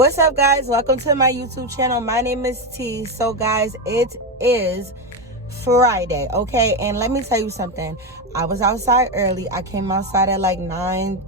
What's up, guys? Welcome to my YouTube channel. My name is T. So guys, it is Friday, okay? And let me tell you something. I was outside early. I came outside at like 9,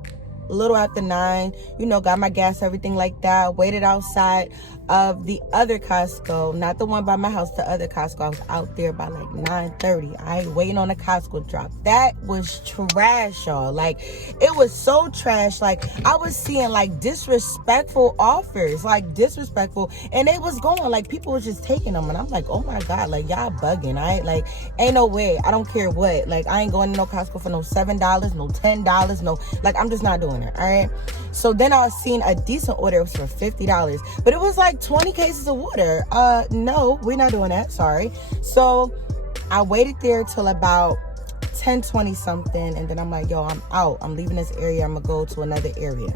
a little after 9, got my gas, everything like that. Waited outside of the other Costco, not the one by my house, the other Costco. I was out there by like 9:30. I ain't waiting on a Costco drop. That was trash, y'all. Like, it was so trash. Like, I was seeing like disrespectful offers, like disrespectful, and they was going, like, people was just taking them, and I'm like, oh my God, like, y'all bugging. I ain't, like, ain't no way. I don't care what. Like, I ain't going to no Costco for no $7, no $10, no, like, I'm just not doing it. All right. So then I was seeing a decent order. It was for $50, but it was like 20 cases of water. No, we're not doing that. Sorry. So I waited there till about 10:20 something, and then I'm like, yo, I'm out. I'm leaving this area. I'm gonna go to another area.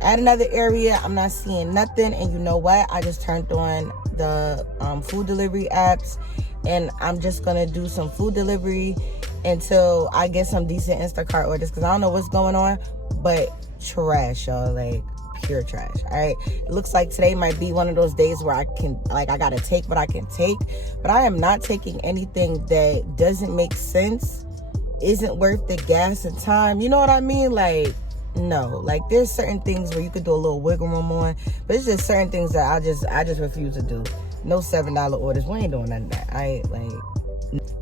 At another area, I'm not seeing nothing, and you know what? I just turned on the food delivery apps, and I'm just gonna do some food delivery until I get some decent Instacart orders, because I don't know what's going on, but trash, y'all. Like, pure trash. All right, it looks like today might be one of those days where I gotta take what I can take, but I am not taking anything that doesn't make sense, isn't worth the gas and time. You know what I mean? Like, no. Like, there's certain things where you could do a little wiggle room on, but it's just certain things that I just refuse to do. No $7 orders. We ain't doing none of that. I ain't, like.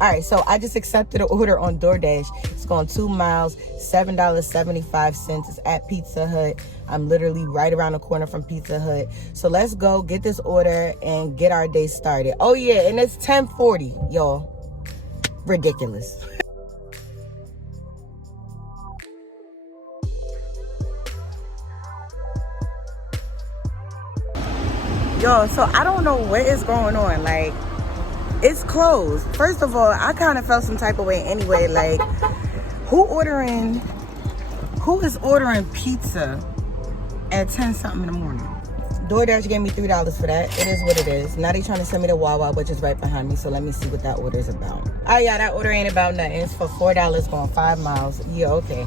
All right, so I just accepted an order on Doordash. It's going 2 miles, $7.75. It's at Pizza Hut. I'm literally right around the corner from Pizza Hut. So let's go get this order and get our day started. Oh yeah, and it's 10:40, y'all. Ridiculous. Yo, so I don't know what is going on. Like, it's closed. First of all, I kind of felt some type of way anyway. Like, who is ordering pizza at 10 something in the morning? DoorDash gave me $3 for that. It is what it is. Now they trying to send me to Wawa, which is right behind me. So let me see what that order is about. Oh yeah, that order ain't about nothing. It's for $4 going 5 miles. Yeah, okay.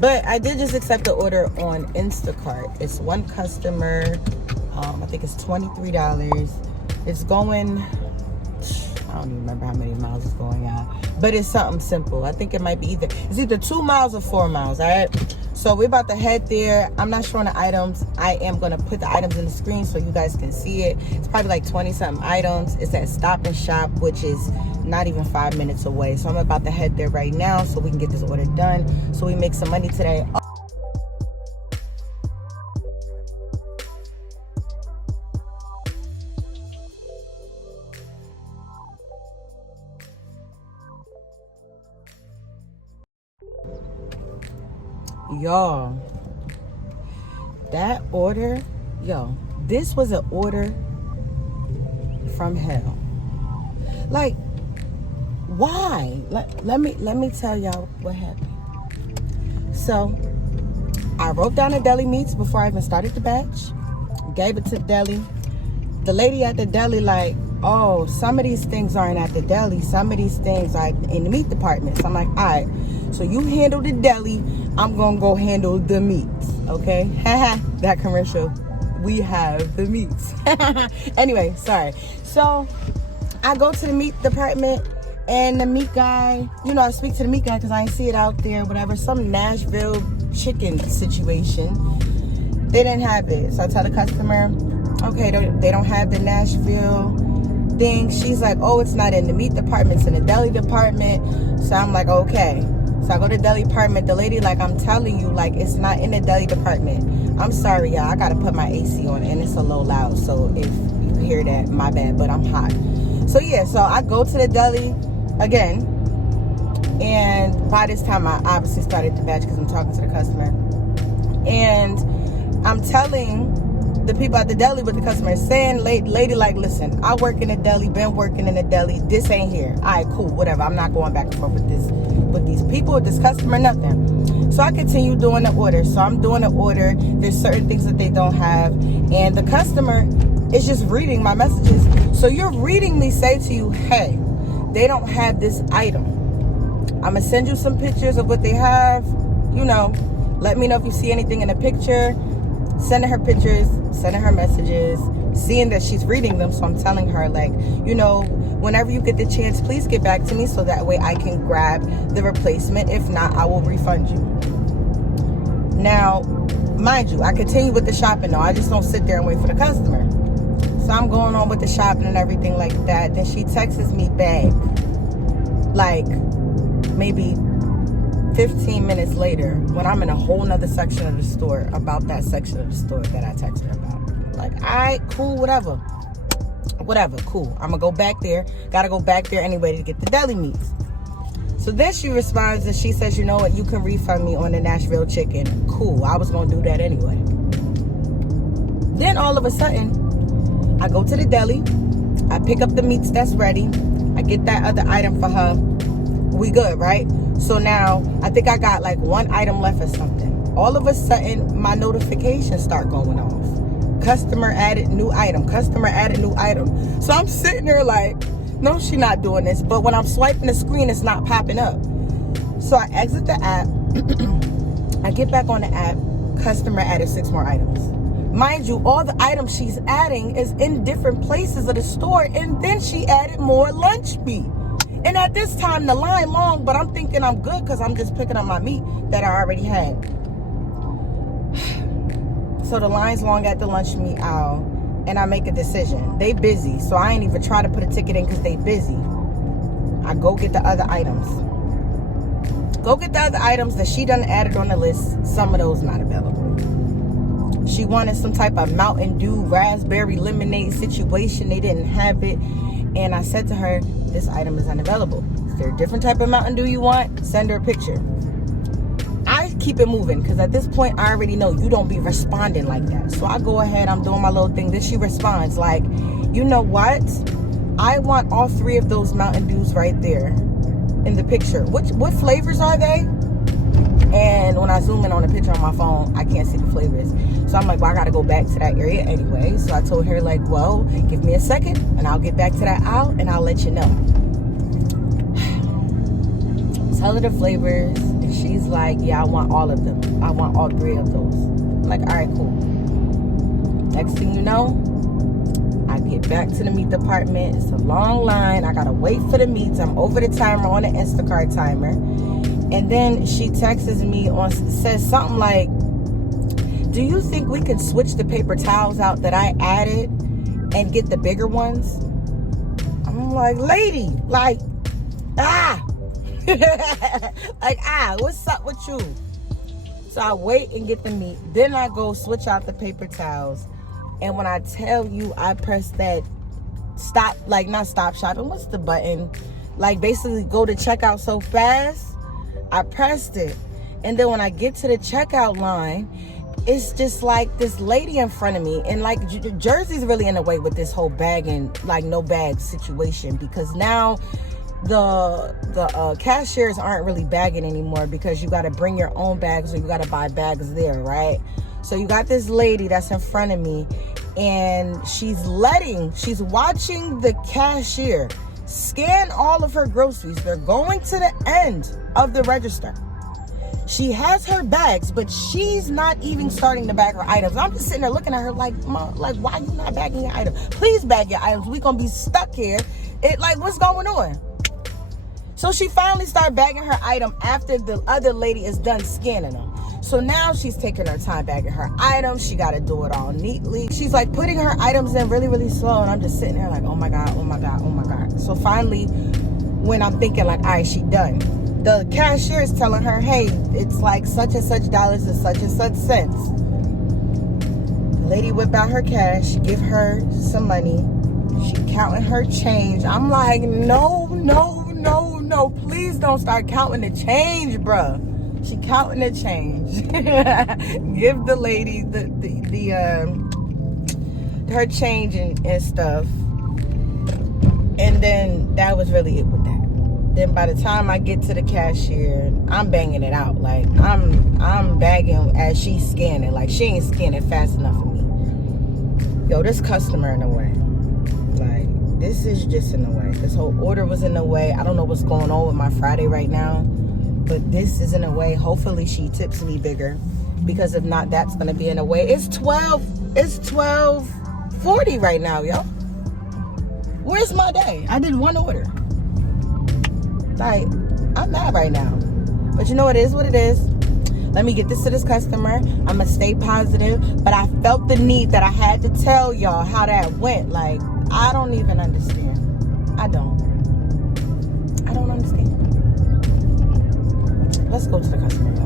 But I did just accept the order on Instacart. It's one customer. I think it's $23. It's going, I don't even remember how many miles it's going on, but it's something simple. I think it might be either 2 miles or 4 miles. All right, so we're about to head there. I'm not showing the items. I am going to put the items in the screen so you guys can see it. It's probably like 20 something items. It's at Stop and Shop, which is not even 5 minutes away. So I'm about to head there right now so we can get this order done, so we make some money today. Y'all, that order, this was an order from hell. Like, why? Let me tell y'all what happened. So I wrote down the deli meats before I even started the batch, gave it to the deli. The lady at the deli, like, oh, some of these things aren't at the deli, some of these things are in the meat department. So I'm like, all right, so you handle the deli, I'm gonna go handle the meats, okay? That commercial, we have the meats. Anyway, sorry. So I go to the meat department, and the meat guy, I speak to the meat guy because I ain't see it out there, whatever, some Nashville chicken situation. They didn't have it. So I tell the customer, okay, they don't have the Nashville thing. She's like, oh, it's not in the meat department, it's in the deli department. So I'm like, okay. So I go to the deli department. The lady, like, I'm telling you, like, it's not in the deli department. I'm sorry, y'all. I got to put my AC on, and it's a little loud. So if you hear that, my bad, but I'm hot. So, yeah, so I go to the deli again. And by this time, I obviously started the batch because I'm talking to the customer. And I'm telling the people at the deli what the customer is saying. Lady, like, listen, I work in the deli, been working in the deli. This ain't here. All right, cool, whatever. I'm not going back and forth with these people, with this customer, nothing. So I continue doing the order. So I'm doing the order. There's certain things that they don't have. And the customer is just reading my messages. So you're reading me say to you, hey, they don't have this item. I'm going to send you some pictures of what they have. Let me know if you see anything in the picture. sending her pictures, sending her messages, seeing that she's reading them. So I'm telling her, like, you know, whenever you get the chance, please get back to me so that way I can grab the replacement. If not, I will refund you. Now, mind you, I continue with the shopping though. I just don't sit there and wait for the customer. So I'm going on with the shopping and everything like that. Then she texts me back, like maybe 15 minutes later, when I'm in a whole nother section of the store, about that section of the store that I texted her about. Like, all right, cool, whatever, cool. I'm gonna go back there. Gotta go back there anyway to get the deli meats. So then she responds and she says, you know what, you can refund me on the Nashville chicken. Cool, I was gonna do that anyway. Then all of a sudden, I go to the deli, I pick up the meats that's ready, I get that other item for her. We good, right? So now, I think I got like one item left or something. All of a sudden, my notifications start going off. Customer added new item. Customer added new item. So I'm sitting there like, no, she not doing this. But when I'm swiping the screen, it's not popping up. So I exit the app. I get back on the app. Customer added 6 more items. Mind you, all the items she's adding is in different places of the store. And then she added more lunch meat. And at this time, the line long, but I'm thinking I'm good because I'm just picking up my meat that I already had. So the line's long at the lunch meat aisle, and I make a decision. They busy, so I ain't even try to put a ticket in because they busy. I go get the other items. That she done added on the list. Some of those not available. She wanted some type of Mountain Dew raspberry lemonade situation. They didn't have it. And I said to her, this item is unavailable. Is there a different type of Mountain Dew you want? Send her a picture. I keep it moving because at this point, I already know you don't be responding like that. So I go ahead, I'm doing my little thing. Then she responds like, you know what? I want all 3 of those Mountain Dews right there in the picture. What flavors are they? And when I zoom in on the picture on my phone, I can't see the flavors. So I'm like, well, I got to go back to that area anyway. So I told her, like, well, give me a second and I'll get back to that aisle and I'll let you know. Tell her the flavors. And she's like, yeah, I want all of them. I want all 3 of those. I'm like, all right, cool. Next thing you know, I get back to the meat department. It's a long line. I got to wait for the meats. I'm over the timer on the Instacart timer. And then she texts me says something like, do you think we can switch the paper towels out that I added and get the bigger ones? I'm like, lady, like, what's up with you? So I wait and get the meat. Then I go switch out the paper towels. And when I tell you, I press that stop, like not stop shopping, what's the button? Like basically go to checkout so fast. I pressed it. And then when I get to the checkout line, it's just like this lady in front of me. And like Jersey's really in the way with this whole bag and like no bag situation, because now the cashiers aren't really bagging anymore because you got to bring your own bags or you got to buy bags there, right? So you got this lady that's in front of me and she's watching the cashier scan all of her groceries. They're going to the end of the register. She has her bags, but she's not even starting to bag her items. I'm just sitting there looking at her like, Mom, like, why are you not bagging your items? Please bag your items. We're going to be stuck here. What's going on? So she finally started bagging her item after the other lady is done scanning them. So now she's taking her time bagging her items. She got to do it all neatly. She's like putting her items in really, really slow. And I'm just sitting there like, oh my God, oh my God, oh my God. So finally, when I'm thinking like, all right, she done. The cashier is telling her, hey, it's like such and such dollars and such cents. The lady whip out her cash, give her some money. She counting her change. I'm like, no, please don't start counting the change, bruh. She counting the change. Give the lady her change and stuff. And then that was really it with that. Then by the time I get to the cashier, I'm banging it out. Like I'm bagging as she's scanning. Like she ain't scanning fast enough for me. Yo, this customer in the way. Like this is just in the way. This whole order was in the way. I don't know what's going on with my Friday right now, but this is in the way. Hopefully she tips me bigger because if not, that's gonna be in the way. It's 12:40 right now, yo. Where's my day? I did one order. Like, I'm mad right now. But you know, it is what it is. Let me get this to this customer. I'm gonna stay positive. But I felt the need that I had to tell y'all how that went. Like, I don't even understand. I don't understand. Let's go to the customer, y'all.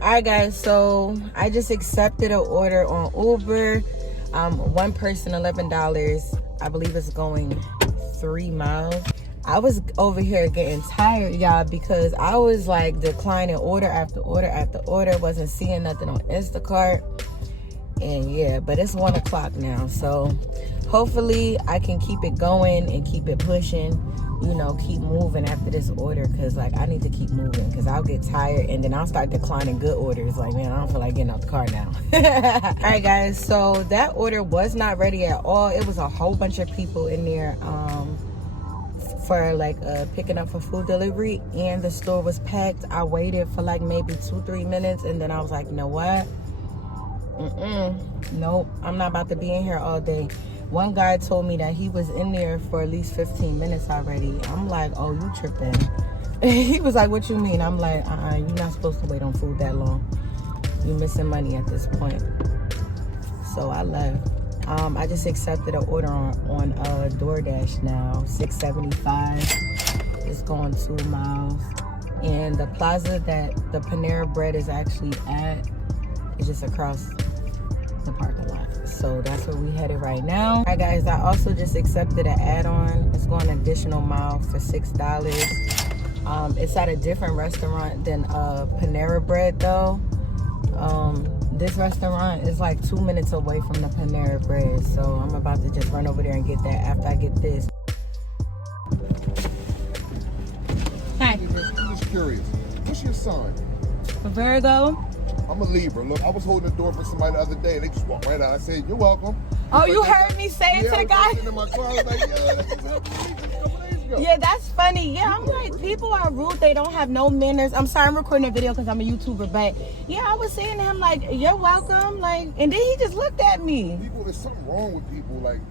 Alright guys, so I just accepted an order on Uber. One person, $11. I believe it's going 3 miles. I was over here getting tired, y'all, because I was like declining order after order after order. Wasn't seeing nothing on Instacart. And yeah, but it's 1 o'clock now. So hopefully I can keep it going and keep it pushing. You know, keep moving after this order, because like I need to keep moving, because I'll get tired and then I'll start declining good orders. Like, man, I don't feel like getting out the car now. All right guys, so that order was not ready at all. It was a whole bunch of people in there for like picking up for food delivery, and the store was packed. I waited for like maybe 2-3 minutes, and then I was like, you know what, nope, I'm not about to be in here all day. One guy told me that he was in there for at least 15 minutes already. I'm like, oh, you tripping. He was like, what you mean? I'm like, you're not supposed to wait on food that long. You're missing money at this point. So I left. I just accepted an order on DoorDash now, $6.75. It's going 2 miles. And the plaza that the Panera Bread is actually at is just across the parking lot. So that's where we headed right now. All right guys, I also just accepted an add-on. It's going an additional mile for $6. It's at a different restaurant than Panera Bread though. This restaurant is like 2 minutes away from the Panera Bread, so I'm about to just run over there and get that after I get this. Hi. I'm just curious. What's your sign? A Virgo. I'm a Libra. Look, I was holding the door for somebody the other day, and they just walked right out. I said, "You're welcome." Oh, you heard me say it to the guy? In my car, I was like, "Yeah, that's just happened to me just a couple days ago." Yeah, that's funny. Yeah, I'm like, people are rude. They don't have no manners. I'm sorry, I'm recording a video because I'm a YouTuber, but yeah, I was saying to him like, "You're welcome," like, and then he just looked at me. People, there's something wrong with people. Like,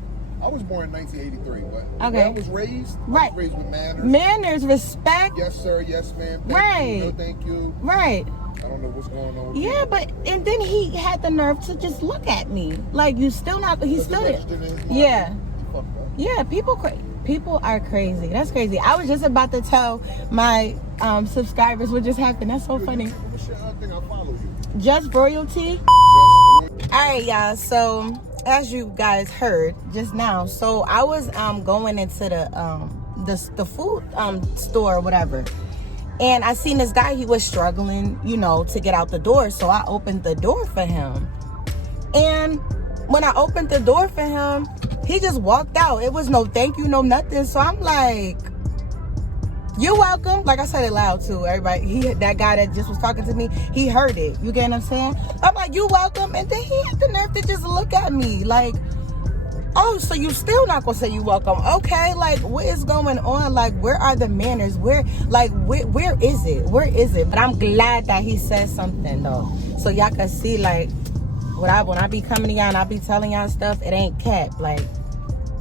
I was born in 1983, but okay, I was raised, right. I was raised with manners. Manners, respect. Yes, sir. Yes, ma'am. Thank right. you. No, thank you. Right. I don't know what's going on with yeah, people. but and then he had the nerve to just look at me like, you still not. He's still there. Yeah. Yeah. People are crazy. That's crazy. I was just about to tell my subscribers what just happened. That's so funny. What's your thing? I'll follow you. Just royalty. All right, y'all. So as you guys heard just now, so I was going into the food store or whatever. And I seen this guy, he was struggling, you know, to get out the door. So I opened the door for him. And when I opened the door for him, he just walked out. It was no thank you, no nothing. So I'm like, you're welcome. Like I said it loud too, everybody. That guy that just was talking to me, he heard it. You get what I'm saying? I'm like, you're welcome. And then he had the nerve to just look at me like, oh, so you still not gonna say you welcome? Okay, like what is going on? Like, where are the manners? Where is it? Where is it? But I'm glad that he said something though, so y'all can see like when I be coming to y'all and I be telling y'all stuff, it ain't cap. Like,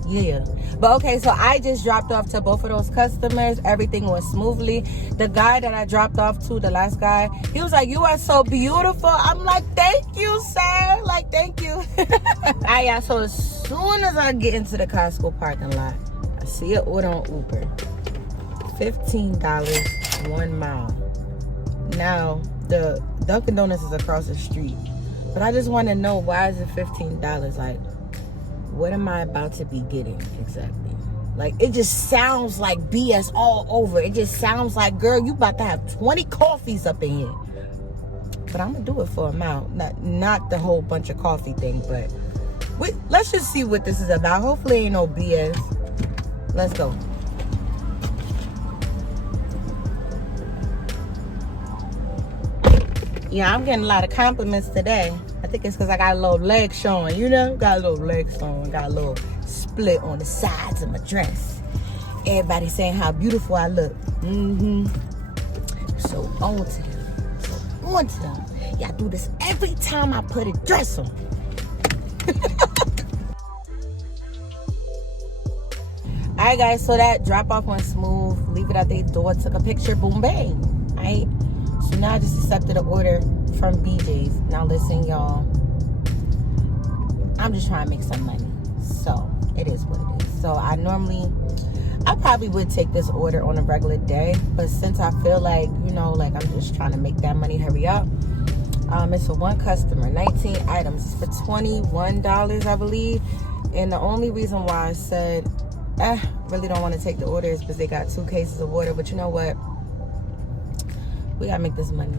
yeah. But okay, so I just dropped off to both of those customers. Everything went smoothly. The guy that I dropped off to, the last guy, he was like, "You are so beautiful." I'm like, "Thank you, sir." Like, thank you. Alright, y'all, so as soon as I get into the Costco parking lot, I see an order on Uber. $15, 1 mile. Now, the Dunkin' Donuts is across the street. But I just want to know, why is it $15? Like, what am I about to be getting exactly? Like, it just sounds like BS all over. It just sounds like, girl, you about to have 20 coffees up in here. But I'm gonna do it for a amount. Not the whole bunch of coffee thing, but let's just see what this is about. Hopefully ain't no BS. Let's go. Yeah, I'm getting a lot of compliments today. I think it's because I got a little leg showing, you know? Got a little leg showing. Got a little split on the sides of my dress. Everybody saying how beautiful I look. So on to them. on to them. Y'all do this every time I put a dress on. Alright guys, so that drop off went smooth. Leave it at their door, took a picture, boom bang. Alright, so now I just accepted an order from BJ's. Now listen y'all, I'm just trying to make some money, so it is what it is. So I probably would take this order on a regular day, but since I feel like, you know, like I'm just trying to make that money, hurry up. It's for one customer, 19 items. It's for $21, I believe. And the only reason why I said really don't want to take the order is because they got 2 cases of water. But you know what? We gotta make this money.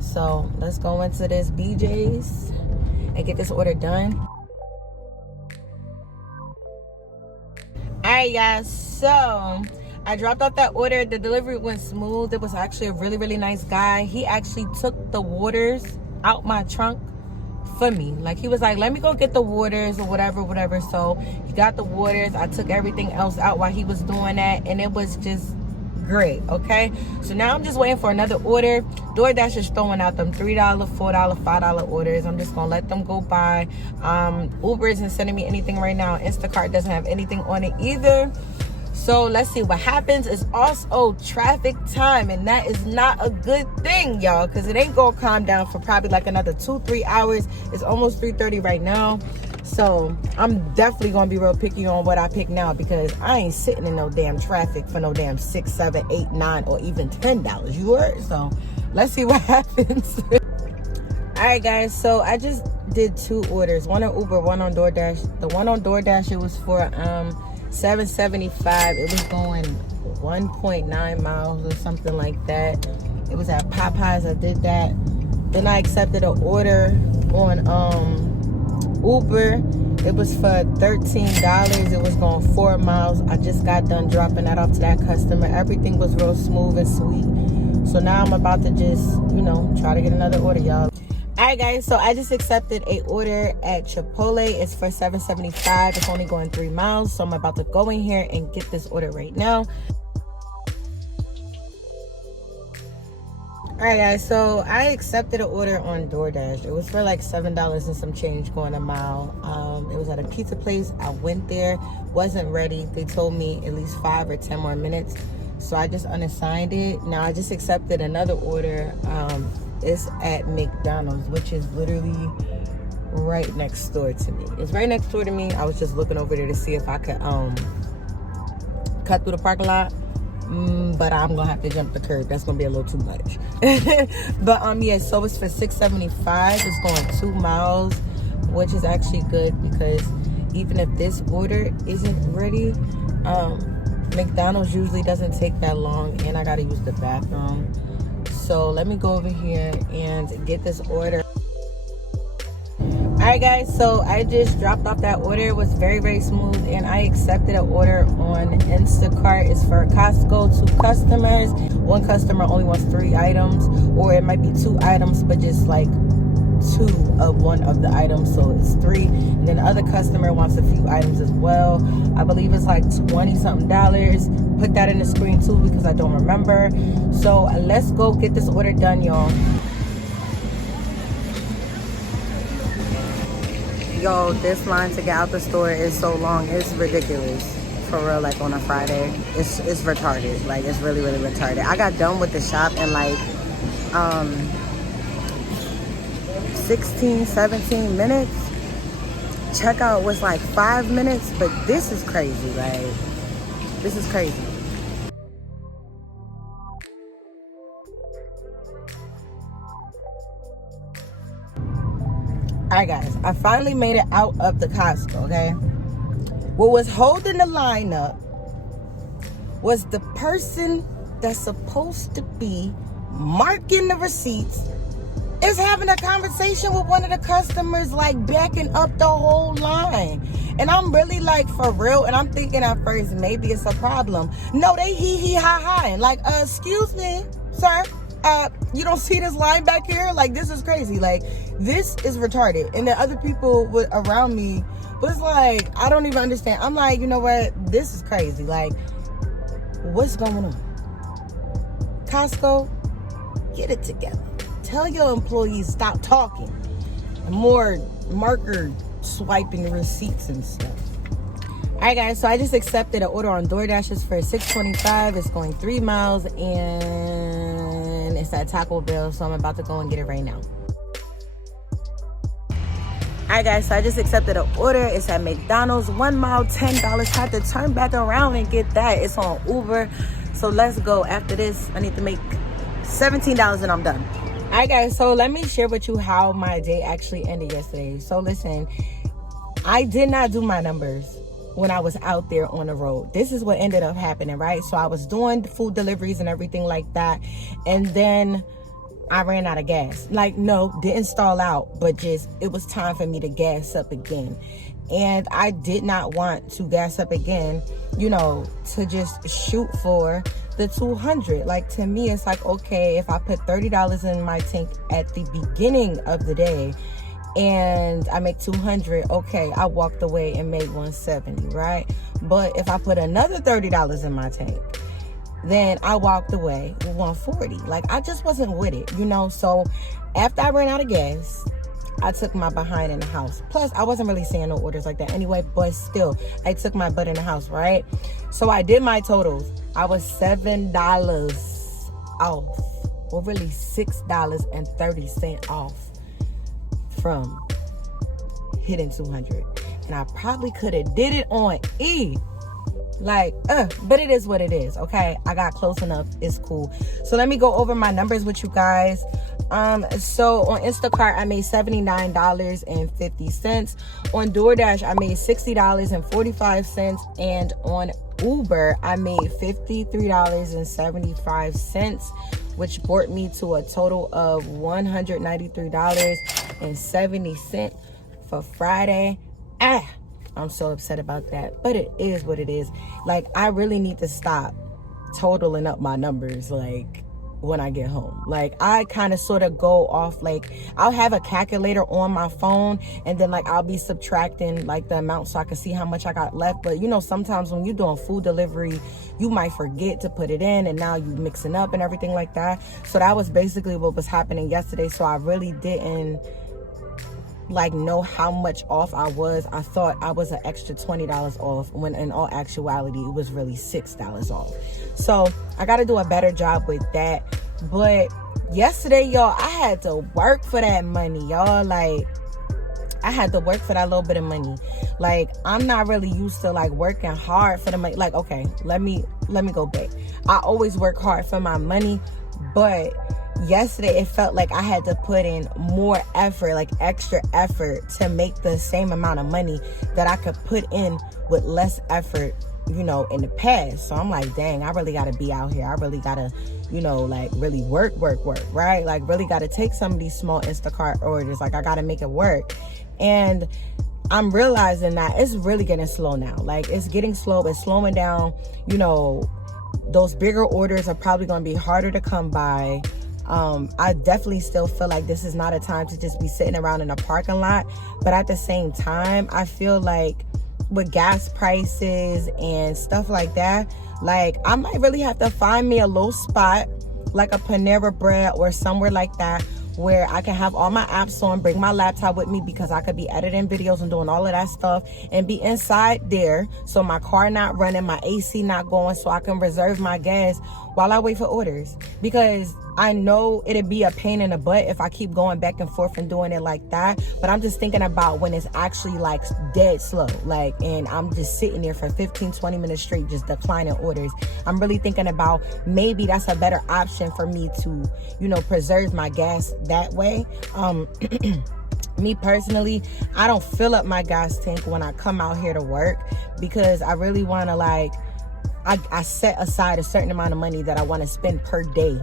So let's go into this BJ's and get this order done. Alright guys, so I dropped off that order. The delivery went smooth. It was actually a really, really nice guy. He actually took the waters out my trunk for me. Like, he was like, let me go get the waters or whatever. So he got the waters. I took everything else out while he was doing that, and it was just great. Okay, so now I'm just waiting for another order. Doordash is throwing out them $3, $4, $5 orders. I'm just gonna let them go by. Uber isn't sending me anything right now. Instacart doesn't have anything on it either. So let's see what happens. It's also traffic time, and that is not a good thing, y'all, because it ain't gonna calm down for probably like another 2-3 hours. It's almost 3:30 right now. So I'm definitely gonna be real picky on what I pick now, because I ain't sitting in no damn traffic for no damn $6, $7, $8, $9, or even $10. You heard? So let's see what happens. All right, guys. So I just did 2 orders. One on Uber, one on DoorDash. The one on DoorDash, it was for $7.75. It was going 1.9 miles or something like that. It was at Popeyes. I did that. Then I accepted an order on Uber. It was for $13. It was going 4 miles. I just got done dropping that off to that customer. Everything was real smooth and sweet. So now I'm about to just, you know, try to get another order, y'all. Alright guys, so I just accepted a order at Chipotle. It's for $7.75. It's only going 3 miles. So I'm about to go in here and get this order right now. Alright guys, so I accepted an order on DoorDash. It was for like $7 and some change going a mile. It was at a pizza place. I went there, wasn't ready. They told me at least 5 or 10 more minutes. So I just unassigned it. Now I just accepted another order. It's at McDonald's, which is literally right next door to me. It's right next door to me. I was just looking over there to see if I could cut through the parking lot. But I'm gonna have to jump the curb. That's gonna be a little too much. But yeah, so it's for $6.75. It's going 2 miles, which is actually good, because even if this order isn't ready, McDonald's usually doesn't take that long, and I gotta use the bathroom. So let me go over here and get this order. Alright guys, so I just dropped off that order. It was very, very smooth, and I accepted an order on Instacart. It's for Costco, 2 customers. One customer only wants 3 items, or it might be 2 items, but just like 2 of one of the items, so it's 3. And then the other customer wants a few items as well. I believe it's like $20-something. Put that in the screen too, because I don't remember. So let's go get this order done, y'all. Yo, this line to get out the store is so long. It's ridiculous. For real, like on a Friday. It's retarded. Like, it's really, really retarded. I got done with the shop in like 16, 17 minutes. Checkout was like 5 minutes, but this is crazy. Like, this is crazy. Alright guys, I finally made it out of the Costco, okay? What was holding the line up was the person that's supposed to be marking the receipts is having a conversation with one of the customers, like backing up the whole line. And I'm really like, for real, and I'm thinking at first maybe it's a problem. No, they hee ha ha, and like, excuse me, sir, you don't see this line back here? Like, this is crazy. Like, this is retarded. And the other people around me was like, I don't even understand. I'm like, you know what? This is crazy. Like, what's going on? Costco, get it together. tell your employees stop talking. More marker swiping receipts and stuff. Alright guys, so I just accepted an order on Doordash for $6.25. It's going 3 miles and it's at Taco Bell, so I'm about to go and get it right now. Alright guys, so I just accepted an order. It's at McDonald's, 1 mile, $10. Had to turn back around and get that. It's on Uber. So let's go. After this, I need to make $17 and I'm done. Alright guys, so let me share with you how my day actually ended yesterday. So listen, I did not do my numbers when I was out there on the road. This is what ended up happening, right? So I was doing food deliveries and everything like that, and then I ran out of gas. Like, no, didn't stall out, but just it was time for me to gas up again. And I did not want to gas up again, you know, to just shoot for the 200. Like, to me, it's like, okay, if I put $30 in my tank at the beginning of the day and I make 200, okay, I walked away and made 170, right? But if I put another $30 in my tank, then I walked away with 140. Like, I just wasn't with it, you know? So after I ran out of gas, I took my behind in the house. Plus, I wasn't really seeing no orders like that anyway, but still, I took my butt in the house, right? So I did my totals. I was $7 off, or really $6.30 off from hitting 200. And I probably could have did it on E. Like, but it is what it is, okay? I got close enough. It's cool. So let me go over my numbers with you guys. So on Instacart, I made $79.50. On Doordash, I made $60.45. And on Uber, I made $53.75, which brought me to a total of $193.70 for Friday. I'm so upset about that, but it is what it is. Like, I really need to stop totaling up my numbers, like, when I get home. Like, I kind of sort of go off, like, I'll have a calculator on my phone, and then, like, I'll be subtracting, like, the amount so I can see how much I got left. But, you know, sometimes when you're doing food delivery, you might forget to put it in, and now you mixing up and everything like that. So that was basically what was happening yesterday. So I really didn't, like, know how much off I was. I thought I was an extra $20 off, when in all actuality it was really $6 off. So I got to do a better job with that. But yesterday, y'all, I had to work for that money, y'all. Like, I had to work for that little bit of money. Like, I'm not really used to, like, working hard for the money. Like, okay, let me go back. I always work hard for my money, but yesterday it felt like I had to put in more effort, like extra effort, to make the same amount of money that I could put in with less effort, you know, in the past. So I'm like, dang, I really got to be out here. I really got to, you know, like, really work, right? Like, really got to take some of these small Instacart orders. Like, I got to make it work. And I'm realizing that it's really getting slow now. Like, it's getting slow. It's slowing down. You know, those bigger orders are probably going to be harder to come by. I definitely still feel like this is not a time to just be sitting around in a parking lot. But at the same time, I feel like with gas prices and stuff like that, like, I might really have to find me a little spot, like a Panera Bread or somewhere like that, where I can have all my apps on, bring my laptop with me, because I could be editing videos and doing all of that stuff, and be inside there, so my car not running, my AC not going, so I can reserve my gas while I wait for orders. Because I know it'd be a pain in the butt if I keep going back and forth and doing it like that. But I'm just thinking about when it's actually, like, dead slow, like, and I'm just sitting there for 15-20 minutes straight just declining orders. I'm really thinking about maybe that's a better option for me to, you know, preserve my gas that way. Me personally, I don't fill up my gas tank when I come out here to work, because I really want to, like, I set aside a certain amount of money that I want to spend per day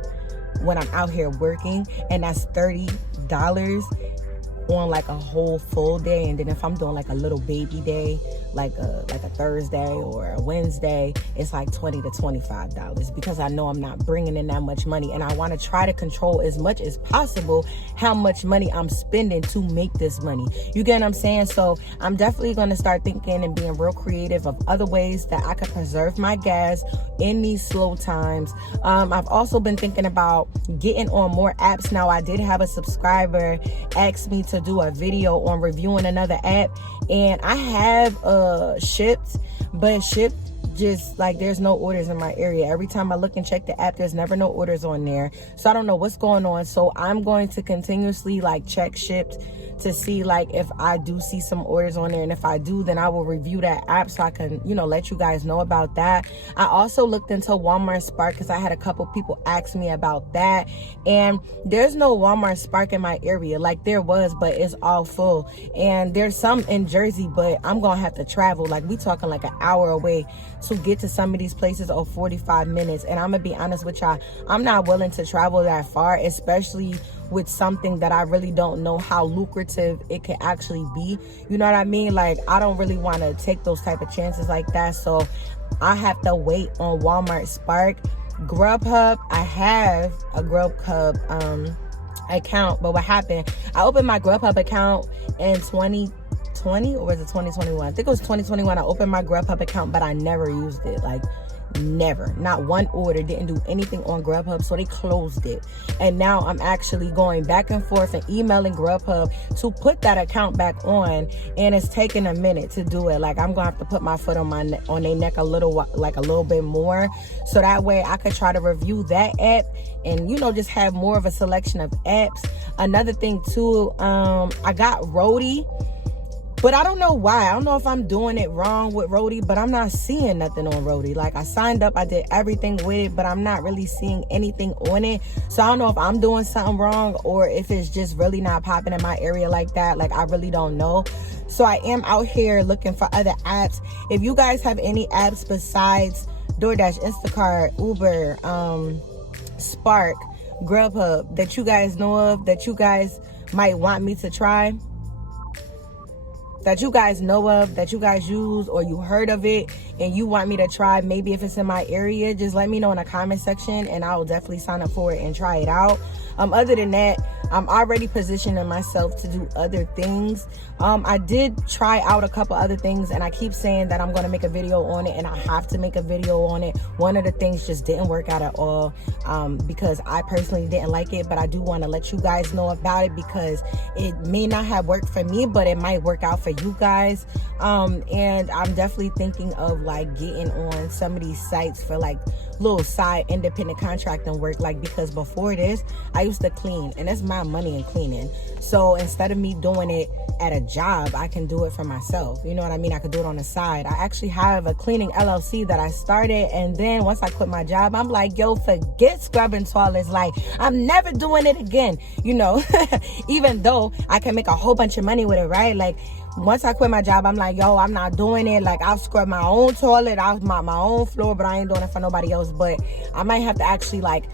when I'm out here working, and that's $30. on like a whole full day, and then if I'm doing like a little baby day, like a Thursday or a Wednesday, it's like $20 to $25, because I know I'm not bringing in that much money, and I want to try to control as much as possible how much money I'm spending to make this money. You get what I'm saying? So I'm definitely going to start thinking and being real creative of other ways that I could preserve my gas in these slow times. I've also been thinking about getting on more apps. Now, I did have a subscriber ask me to do a video on reviewing another app, and I have Shipped, but Shipped just like there's no orders in my area. Every time I look and check the app, there's never no orders on there. So I don't know what's going on. So I'm going to continuously like check Shipped to see like if I do see some orders on there, and if I do, then I will review that app so I can, you know, let you guys know about that. I also looked into Walmart Spark because I had a couple people ask me about that, and there's no Walmart Spark in my area. Like there was, but it's all full, and there's some in Jersey, but I'm gonna have to travel. Like we talking like an hour away to get to some of these places, or 45 minutes. And I'm gonna be honest with y'all, I'm not willing to travel that far, especially with something that I really don't know how lucrative it can actually be. You know what I mean? Like I don't really want to take those type of chances like that. So I have to wait on Walmart Spark. Grubhub, I have a Grubhub account, but what happened, I opened my Grubhub account in 2020, or was it 2021? I think it was 2021. I opened my Grubhub account, but I never used it. Like never, not one order, didn't do anything on Grubhub, so they closed it. And now I'm actually going back and forth and emailing Grubhub to put that account back on, and it's taking a minute to do it. Like I'm gonna have to put my foot on their neck a little bit more, so that way I could try to review that app and, you know, just have more of a selection of apps. Another thing too, I got Roadie, but I don't know why. I don't know if I'm doing it wrong with Roadie, but I'm not seeing nothing on Roadie. Like I signed up, I did everything with it, but I'm not really seeing anything on it. So I don't know if I'm doing something wrong, or if it's just really not popping in my area like that. Like I really don't know. So I am out here looking for other apps. If you guys have any apps besides DoorDash, Instacart, Uber, Spark, Grubhub that you guys know of, that you guys might want me to try, that you guys know of, that you guys use, or you heard of it and you want me to try, maybe if it's in my area, just let me know in the comment section and I will definitely sign up for it and try it out. Other than that, I'm already positioning myself to do other things. I did try out a couple other things, and I keep saying that I'm going to make a video on it, and I have to make a video on it. One of the things just didn't work out at all, because I personally didn't like it, but I do want to let you guys know about it because it may not have worked for me, but it might work out for you guys. And I'm definitely thinking of like getting on some of these sites for like little side independent contracting work, like because before this I used to clean, and that's my money in cleaning. So instead of me doing it at a job, I can do it for myself. You know what I mean? I could do it on the side. I actually have a cleaning LLC that I started, and then once I quit my job, I'm like, yo, forget scrubbing toilets. Like I'm never doing it again, you know. Even though I can make a whole bunch of money with it, right? Like once I quit my job, I'm like, yo, I'm not doing it. Like I'll scrub my own toilet, I'll mop my own floor, but I ain't doing it for nobody else. But I might have to actually like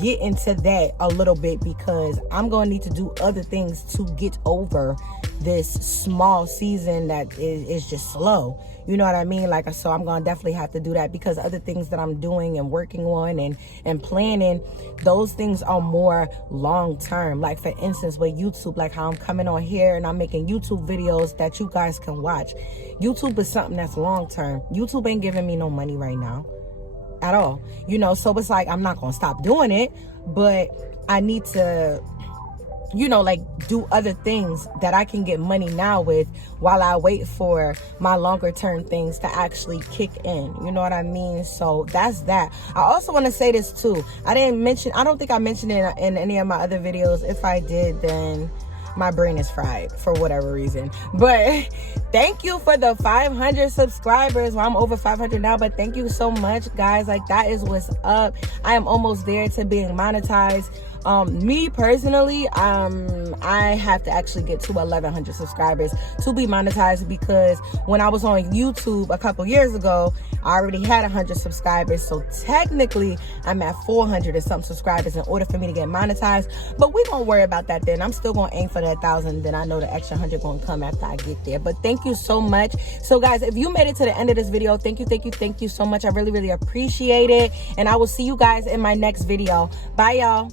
get into that a little bit, because I'm gonna need to do other things to get over this small season that is just slow. You know what I mean? Like, so I'm gonna definitely have to do that, because other things that I'm doing and working on and planning, those things are more long term. Like for instance with YouTube, like how I'm coming on here and I'm making YouTube videos that you guys can watch. YouTube is something that's long term. YouTube ain't giving me no money right now at all, you know. So it's like I'm not gonna stop doing it, but I need to, you know, like do other things that I can get money now with while I wait for my longer term things to actually kick in. You know what I mean? So that's that. I also want to say this too. I don't think I mentioned it in any of my other videos. If I did, then my brain is fried for whatever reason. But thank you for the 500 subscribers. Well, I'm over 500 now, but thank you so much, guys. Like, that is what's up. I am almost there to being monetized. Me personally, I have to actually get to 1,100 subscribers to be monetized, because when I was on YouTube a couple years ago, I already had 100 subscribers. So technically, I'm at 400 and some subscribers in order for me to get monetized. But we won't worry about that then. I'm still going to aim for that 1,000. Then I know the extra 100 going to come after I get there. But thank you so much. So guys, if you made it to the end of this video, thank you so much. I really, really appreciate it. And I will see you guys in my next video. Bye, y'all.